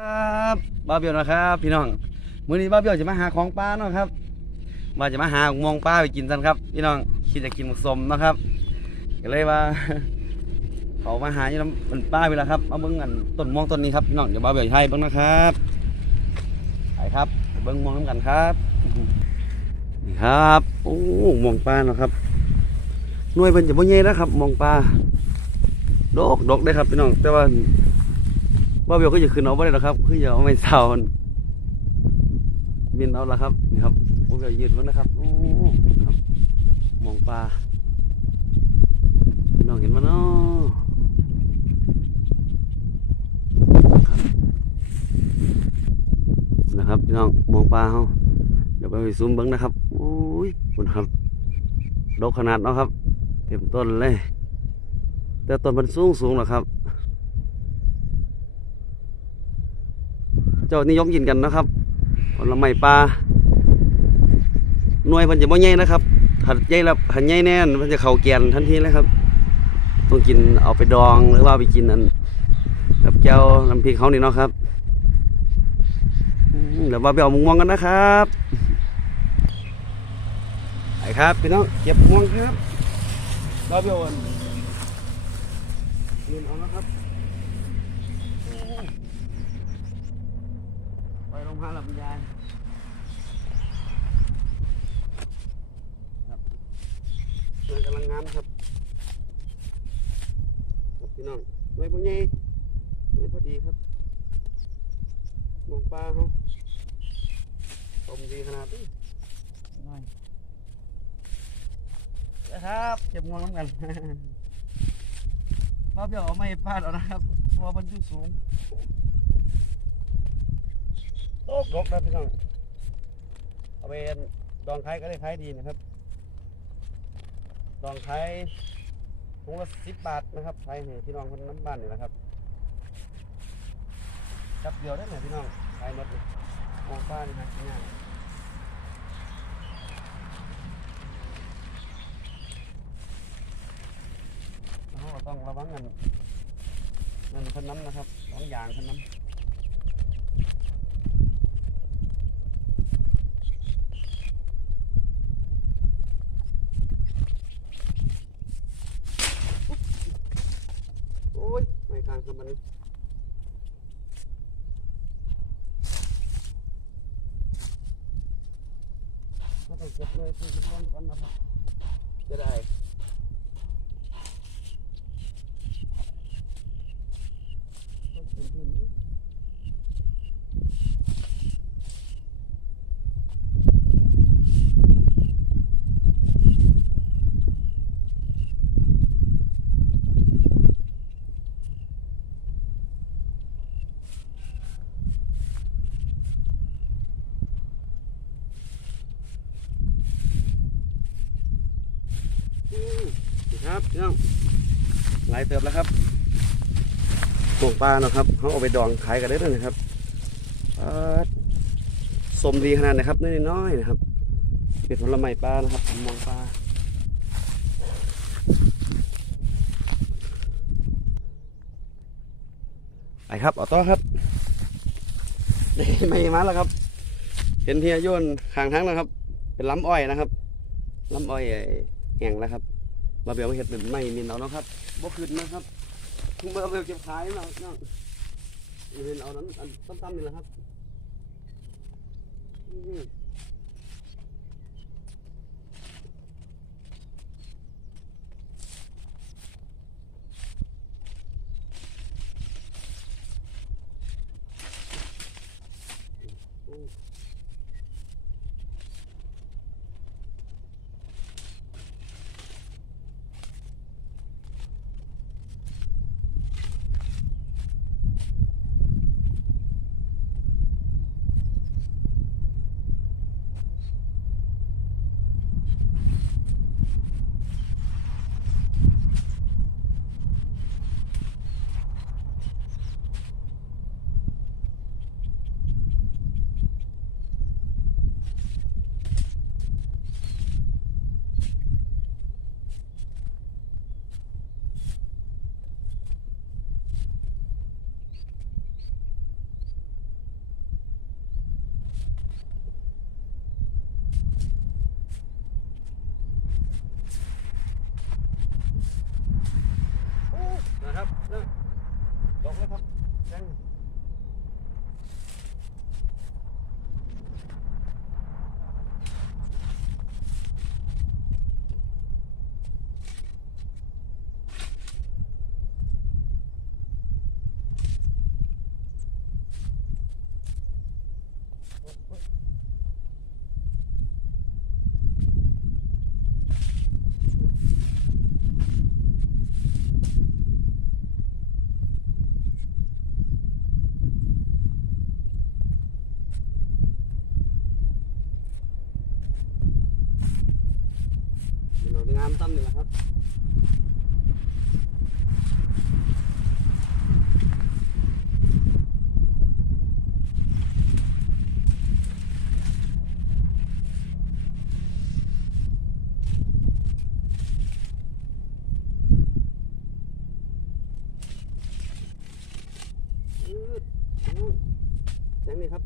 ครับบ้าเบียวนะครับ พี่น้องมื้อนี้บ้าเบียวจะมาหาของปลาเนาะครับว่าจะมาหามองปลาไปกินกันครับ พี่น้องคิดจะกินหมกสมนะครับก็เลยว่า เขามาหาอยู่น้ำมันป้าไปแล้วครับมาเบิ้งกันต้นม่วงต้นนี้ครับพี่น้องเดี๋ยวบ้าเบียวจะให้เบิ้งนะครับไปครับเบิ้งม่วงน้ำกันครับนี่ครับโอ้ม่วงปลาเนาะครับหน่วยเป็นจะบ่ใหญ่นะครับม่วงปลาดกดกได้ครับพี่น้องแต่ว่า ว่าเบลก็จะขึ้นเอาไม่ได้หรอกครับคือจะเอาไม่เศร้ามันบินเอาละครับนี่ครับว่าเบลยืนมันนะครับโอ้ครับมองปลาพี่น้องเห็นมันเนาะนะครับพี่น้องมองปลาเขาเดี๋ยวไปซูมเบิ้งนะครับโอ้ยคุณครับดกขนาดเนาะครับ เต็มต้นเลย แต่ต้นมันสูงสูงหรอครับ เจ้านิยมกินกันนะครับผลไม้ปลาหน่วยมันจะบ่ใหญ่นะครับหัดใหญ่แล้วหัดใหญ่แน่นมันจะเข่าแกนทันทีเลยครับต้องกินเอาไปดองหรือว่าไปกินอันกับแก้วน้ำพริกเขานี่เนาะครับเดี๋ยวมาไปเอามุงมองกันนะครับไปครับพี่น้องเก็บม่วงครับมาไปเอาอันลืมเอานะครับ ไปโรงพยาบาลลำยายครับเจอกำลังงามครับครับพี่น้องไม่พอใหญ่ไม่พอดีครับมองปลาเขาต้มดีขนาดนี้น้อยนะครับเก็บงวงน้ำกันมาเบี้ยวเอาไม่พลาดแล้วนะครับเพราะว่ามันอยู่สูง โต๊ะดกนะพี่น้อง เอาไปดองไข่ก็ได้ไข่ดีนะครับ ดองไข่ถุงละสิบบาทนะครับไข่ให้พี่น้องคนน้ำบ้านนี่แหละครับจับเดียวได้ไหมพี่น้องไข่หมดเลยมองป้านี่ฮะง่ายแล้วเราต้องระวังกันนั่นคนน้ำนะครับสองอย่างคนน้ำ โอ้ ยไม่ข้างขึ้นมานี่ไม่ต้องเก็บเลยคือมันร้อนกันนะครับจะได้ก็เป็นพื้นนี้อืมนี่ ครับพี่น้องหลายเติบแล้วครับตกปลาเนาะครับเขาเอาไปดองขายกันได้เลยนะครับสมดีขนาดไหนครับน้อยๆนะครับ เป็นผลไม้ปลานะครับมองปลาไปครับเอาต่อครับไม่มาแล้วครับ เห็นเทียโยนข้างทางแล้วครับ เป็นล้ำอ้อยนะครับล้ำอ้อยแห้งแล้วครับ มาเบียวมาเห็ดเป็นไม่มินเอาเนาะครับบ่ขึ้นนะครับทุ่งเบอร์เบลเก็บขายเนาะเนาะเห็นเอานั้นอันตั้มๆนี่แหละครับอืมโอ้ามตั้มนี่แหละครับอืดอืดแสงนี่ครับ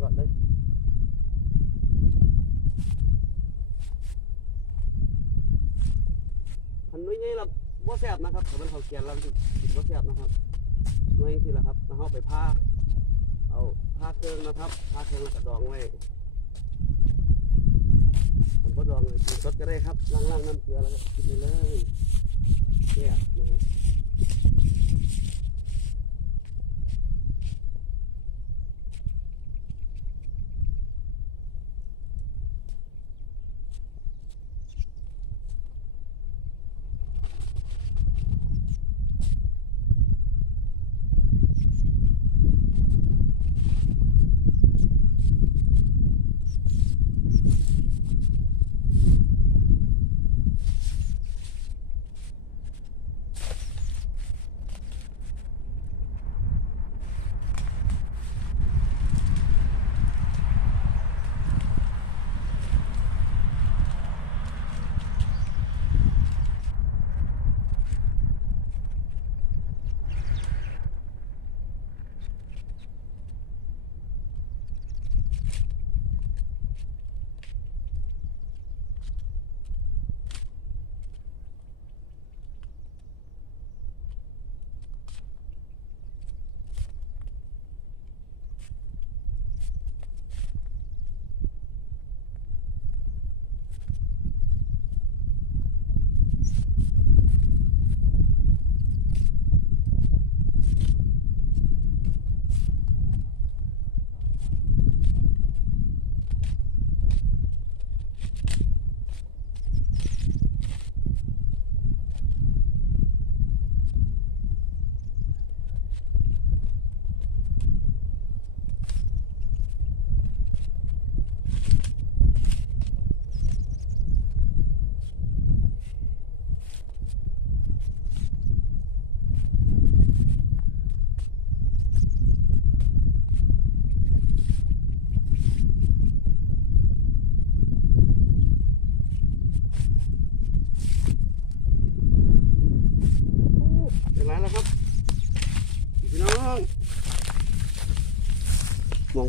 ยอดเลยพันน้อยนี่เราบ่แซ่บนะครับถ้ามันเขาเกียนเรากินบ่แซ่บนะครับน้อยที่ละครับแล้วเอาไปผ้าเอาผ้าเครื่องนะครับผ้าเครื่องแล้วก็ดองไว้ผมก็ดองเลยกินสดก็ได้ครับล้างๆน้ำเกลือแล้วก็กินไปเลยแซ่บนะครับ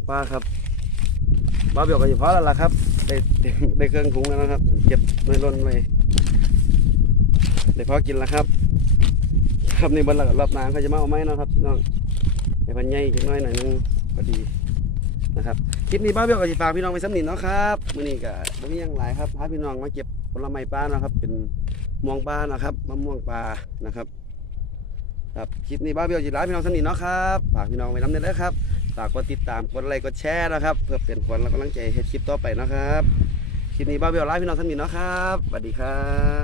ปลาครับปลาเบียวก็อยู่พอแล้วล่ะครับ ได้ได้เครื่องถุงแล้วนะครับ เก็บไม่ล้นไว้ได้พอกินแล้วครับ ครับนี่บนรอบน้ำเขาจะมาเอาไหมเนะครับน้องให้พันใหญ่จักน้อยหน่อยนึงพอดีนะครับคลิปนี้บ้าเบียวกับสิฝาพี่น้องไปสำนินเนาะครับมื้อนี้ก็บ่มีหยังหลายครับพาพี่น้องมาเก็บผลไม้ปลานะครับ เป็นม่วงปลานะครับมะม่วงปลานะครับครับคลิปนี้บ้าเบี้ยวจิร้าพี่น้องสนิทเนาะครับฝากพี่น้องไปน้ำเน็ตด้วยครับ ฝากกดติดตามกดไลค์กดแชร์นะครับ เพื่อเป็นคนและกำลังใจให้คลิปต่อไปนะครับคลิปนี้บ้าเบี้ยวร้าพี่น้องสนิทเนาะครับสวัสดีครับ